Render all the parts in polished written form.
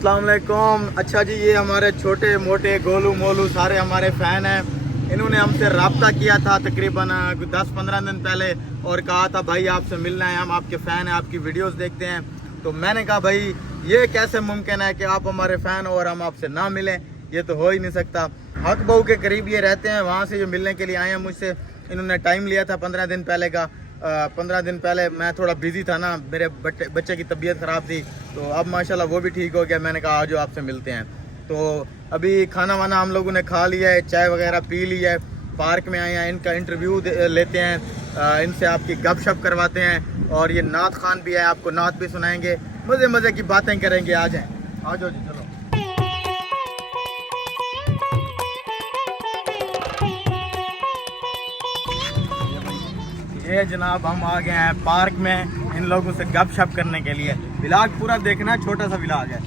अस्सलाम वालेकुम। अच्छा जी, ये हमारे छोटे मोटे गोलू मोलू सारे हमारे फ़ैन हैं। इन्होंने हमसे रब्ता किया था तकरीबन 10-15 दिन पहले और कहा था भाई आपसे मिलना है, हम आपके फ़ैन हैं, आपकी वीडियोस देखते हैं। तो मैंने कहा भाई ये कैसे मुमकिन है कि आप हमारे फ़ैन हो और हम आपसे ना मिलें, ये तो हो ही नहीं सकता। हक बहू के करीब ये रहते हैं, वहाँ से जो मिलने के लिए आए हैं मुझसे। इन्होंने टाइम लिया था 15 दिन पहले का। 15 दिन पहले मैं थोड़ा बिजी था ना, मेरे बच्चे की तबीयत ख़राब थी, तो अब माशाल्लाह वो भी ठीक हो गया। मैंने कहा आज आपसे मिलते हैं। तो अभी खाना वाना हम लोगों ने खा लिया है, चाय वगैरह पी ली है, पार्क में आए हैं, इनका इंटरव्यू लेते हैं, इनसे आपकी गपशप करवाते हैं। और ये नात खान भी है, आपको नात भी सुनाएंगे, मज़े मज़े की बातें करेंगे। आ जाएँ, आ जाओ जी, चलो। ये जनाब हम आ गए हैं पार्क में इन लोगों से गपशप करने के लिए। व्लॉग पूरा देखना, छोटा सा व्लॉग है।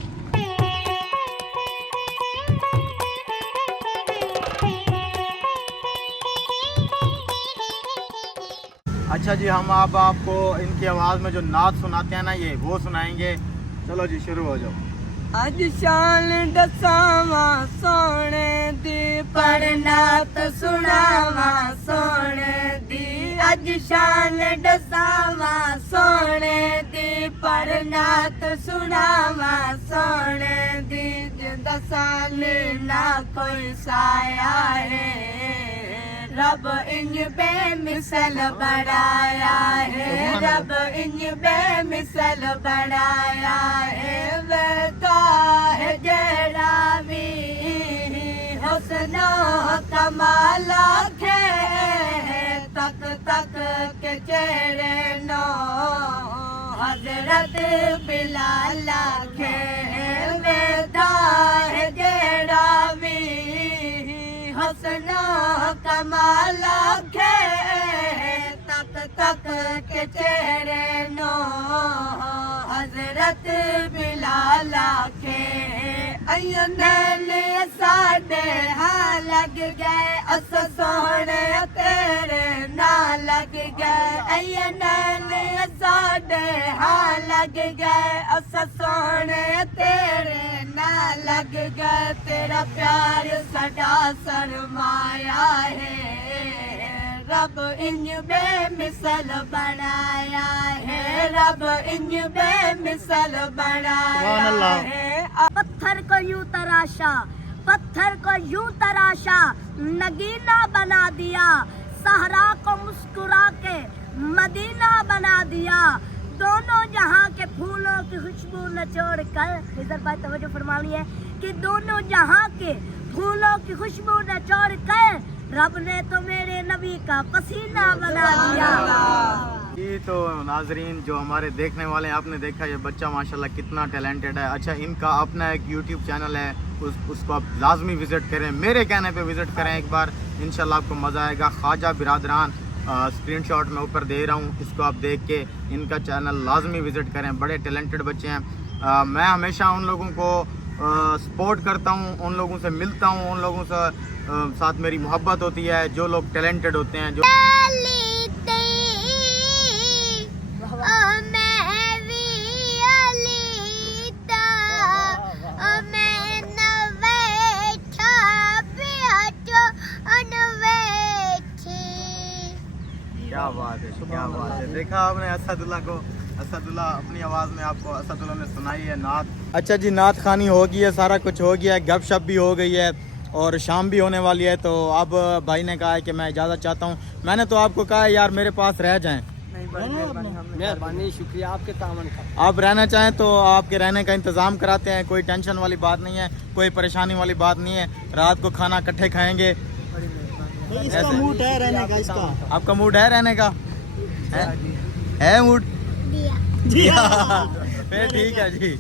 अच्छा जी, हम अब आपको इनकी आवाज़ में जो नात सुनाते हैं ना, ये वो सुनाएंगे। चलो जी, शुरू हो जाओ। अज शान दसावा सोने दी पर नात सुनावा सोने दी। अज शान दसावा सोने दी पर नात सुनावा सोने दी। दसाल ना कोई साया है, रब इंज बेमिसल बनाया है, रब इंज बेमिसल बनाया है। वेता है जेड़ा भी हुस्नो कमाला खे, तक तक के चेहरे नो हजरत बिलाल खे। वेता है जेड़ा भी हुस्नो कमाला खे, तक तक के चेहरे नो हजरत बिलाल खे। नैन साडे हाँ लग गए, अस सोहने तेरे ना लग गए। नैन साडे हाँ लग गए, अस सोहने तेरे ना लग गए। तेरा प्यार सदा सरमाया है, रब इंज बेमिसल बनाया है, रब इंज बेमिसल बनाया है। पत्थर को यूं तराशा, पत्थर को यूं तराशा, नगीना बना दिया। सहरा को मुस्कुरा के मदीना बना दिया। दोनों जहां के फूलों की खुशबू नचोड़ कर, इधर भाई तवज्जो फरमानी है कि दोनों जहां के फूलों की खुशबू नचोड़ कर रब ने तो मेरे नबी का पसीना बना दिया। ये तो नाजरीन जो हमारे देखने वाले हैं, आपने देखा ये बच्चा माशाल्लाह कितना टैलेंटेड है। अच्छा, इनका अपना एक यूट्यूब चैनल है, उसको आप लाजमी विज़िट करें, मेरे कहने पे विज़िट करें एक बार, इंशाल्लाह आपको मज़ा आएगा। ख्वाजा बिरादरान स्क्रीनशॉट में ऊपर दे रहा हूँ, इसको आप देख के इनका चैनल लाजमी विज़िट करें। बड़े टैलेंटेड बच्चे हैं। मैं हमेशा उन लोगों को सपोर्ट करता हूँ, उन लोगों से मिलता हूँ, उन लोगों से साथ मेरी मोहब्बत होती है जो लोग टैलेंटेड होते हैं। जो क्या बात है, क्या बात है। देखा आपने असदुल्ला को, असदुल्ला अपनी आवाज़ में आपको असदुल्ला ने सुनाई है नात। अच्छा जी, नात खानी हो गई है, सारा कुछ हो गया है, गपशप भी हो गई है और शाम भी होने वाली है। तो अब भाई ने कहा है कि मैं इजाज़त चाहता हूँ। मैंने तो आपको कहा है यार मेरे पास रह जाएं। मेहरबानी, शुक्रिया आपके तावन का। आप रहना चाहें तो आपके रहने का इंतज़ाम कराते हैं, कोई टेंशन वाली बात नहीं है, कोई परेशानी वाली बात नहीं है। रात को खाना इकट्ठे खाएंगे। इसका मूड है रहने का, इसका आपका मूड है रहने का? है मूड? जी फिर ठीक है जी,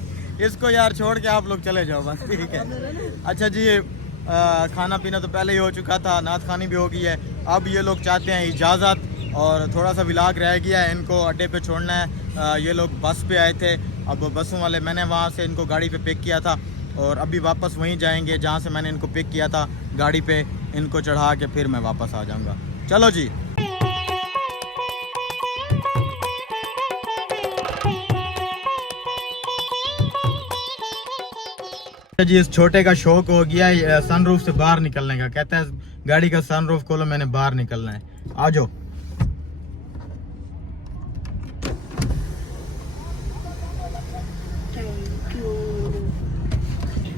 इसको यार छोड़ के आप लोग चले जाओ बस, ठीक है। अच्छा जी, खाना पीना तो पहले ही हो चुका था, नात खानी भी हो गई है। अब ये लोग चाहते हैं इजाज़त और थोड़ा सा व्लॉग रह गया है, इनको अड्डे पे छोड़ना है। ये लोग बस पे आए थे, अब बसों वाले मैंने वहाँ से इनको गाड़ी पे पिक किया था और अभी वापस वहीं जाएंगे जहाँ से मैंने इनको पिक किया था। गाड़ी पे इनको चढ़ा के फिर मैं वापस आ जाऊँगा। चलो जी। जी इस छोटे का शौक हो गया सनरूफ से बाहर निकलने का। कहता है गाड़ी का सनरूफ खोलो, मैंने बाहर निकलना है। आ जाओ।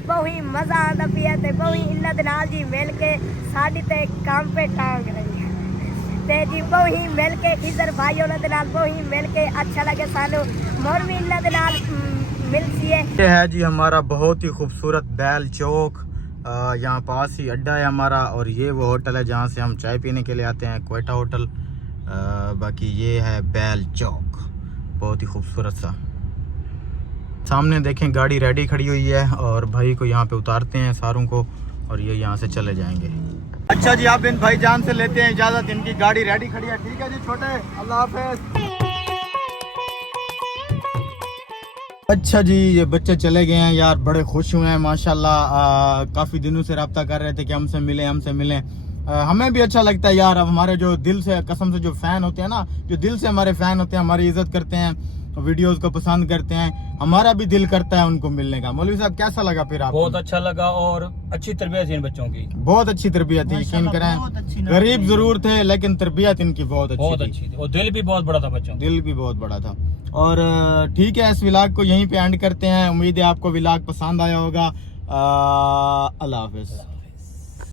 बहुत ही मजा आता पिया ते बहुत ही इन्ना दे नाल जी मिल के साडी ते काम पे टांग रही है ते जी बहुत ही मिल के खिजर भाई उन्हां दे नाल बहुत ही मिल के अच्छा लगे सानू मोर भी इन्ना दे नाल मिलती है। ये है जी हमारा बहुत ही खूबसूरत बैल चौक। यहाँ पास ही अड्डा है हमारा और ये वो होटल है जहाँ से हम चाय पीने के लिए आते हैं, क्वेटा होटल। बाकी ये है बैल चौक, बहुत ही खूबसूरत सा। सामने देखें गाड़ी रेडी खड़ी हुई है और भाई को यहाँ पे उतारते हैं सारों को और ये यहाँ से चले जाएंगे। अच्छा जी आप इन भाईजान से लेते हैं इजाज़त, इनकी गाड़ी रेडी खड़ी है। ठीक है जी छोटे, अल्लाह हाफिज़। अच्छा जी ये बच्चे चले गए हैं यार, बड़े खुश हुए हैं माशाल्लाह। काफ़ी दिनों से रब्ता कर रहे थे कि हमसे मिलें। हमें भी अच्छा लगता है यार। अब हमारे जो दिल से कसम से जो फ़ैन होते हैं ना, जो दिल से हमारे फ़ैन होते हैं, हमारी इज़्ज़त करते हैं, वीडियोस को पसंद करते हैं, हमारा भी दिल करता है उनको मिलने का। मौलवी साहब कैसा लगा फिर आपको? बहुत अच्छा लगा और अच्छी तरबियत थी इन बच्चों की, बहुत अच्छी तरबियत थी। यकीन करें गरीब जरूर थे लेकिन तरबियत इनकी बहुत अच्छी थी और दिल भी बहुत बड़ा था बच्चों, दिल भी बहुत बड़ा था। और ठीक है इस व्लॉग को यहीं पे एंड करते हैं। उम्मीद है आपको व्लॉग पसंद आया होगा। अल्लाह हाफिज़।